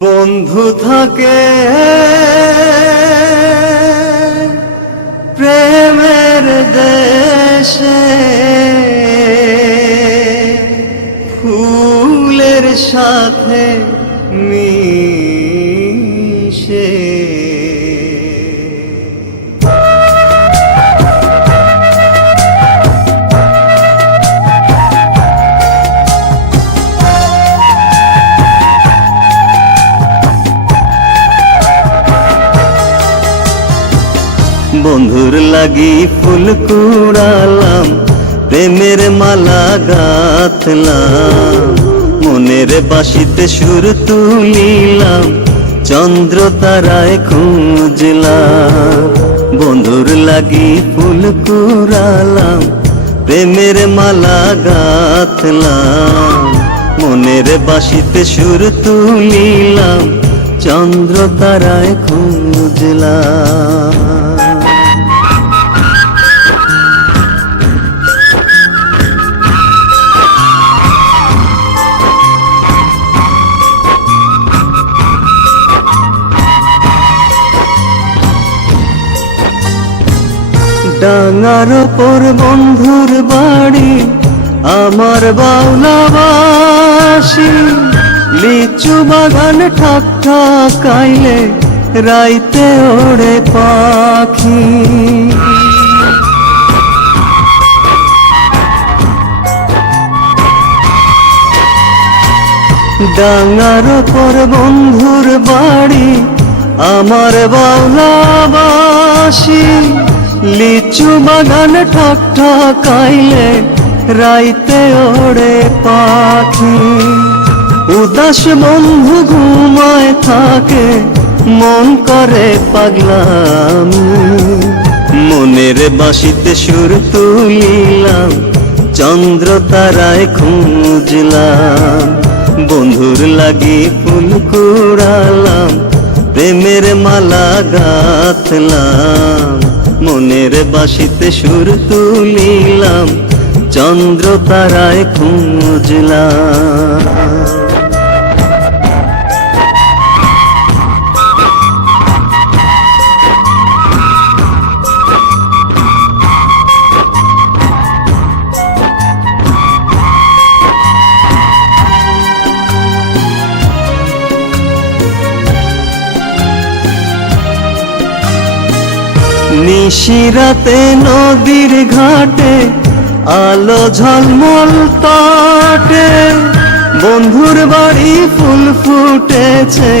বন্ধু থাকে প্রেমের দেশে, ফুলের সাথে মিশে। বন্ধুর লাগি ফুল কুড়ালাম, প্রেমের মালা গাঁথলাম, মনের বাঁশিতে সুর তুলিলাম, চন্দ্র তারায় খুঁজলাম। বন্ধুর লাগি ফুল কুড়ালাম, প্রেমের মালা গাঁথলাম, মনের বাঁশিতে সুর তুলিলাম, চন্দ্র তারায় খুঁজলাম। ডাঙার ওপর বন্ধুর বাড়ি, আমার বাউলাবাসী, লিচু বাগান ঠাক ঠাকাইলে রাইতে ওড়ে পাখি। ডাঙার ওপর বন্ধুর বাড়ি, আমার বাউলাবাসী, লিচু বাগান ঠাক ঠাকাইলে রাইতে ওড়ে পাখি। উদাস বন্ধু ঘুমায় থাকে, মন করে পাগলামি, মনের বাঁশিতে সুর তুলিলাম, চন্দ্র তারায় খুঁজলাম। বন্ধুর লাগি ফুল কুড়ালাম, প্রেমের মালা গাঁথলাম, মনের বাঁশিতে সুর তুলিলাম, চন্দ্র তারায় খুঁজলাম। নিশিরাতে নদীর ঘাটে আলো ঝলমল তটে, বন্ধুর বাড়ি ফুল ফুটেছে,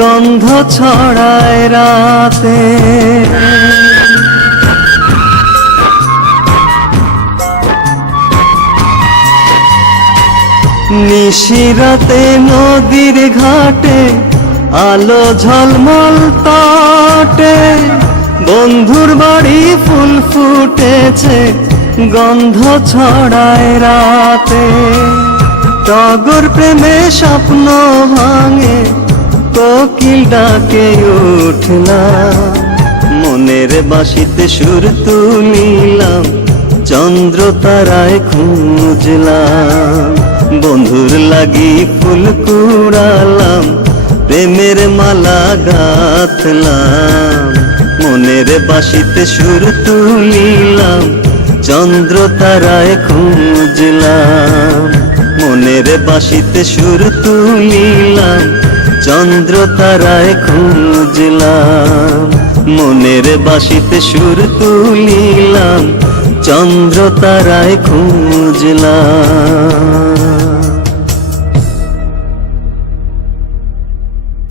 গন্ধ ছড়ায় রাতে। নিশিরাতে নদীর ঘাটে আলো ঝলমল তটে, বন্ধুর বাড়ি ফুল ফুটেছে, গন্ধ ছড়ায় রাতে। টগর প্রেমে স্বপ্ন ভাঙে, কোকিল ডাকে উঠলাম, মনের বাঁশিতে সুর তুলিলাম, চন্দ্র তারায় খুঁজলাম। বন্ধুর লাগি ফুল কুড়ালাম, প্রেমের মালা গাঁথলাম, মনের বাঁশিতে সুর তুলিলাম, চন্দ্র তারায় খুঁজলাম। মনের বাঁশিতে সুর তুলিলাম, চন্দ্র তারায় খুঁজলাম। মনের বাঁশিতে সুর তুলিলাম, চন্দ্র তারায় খুঁজলাম।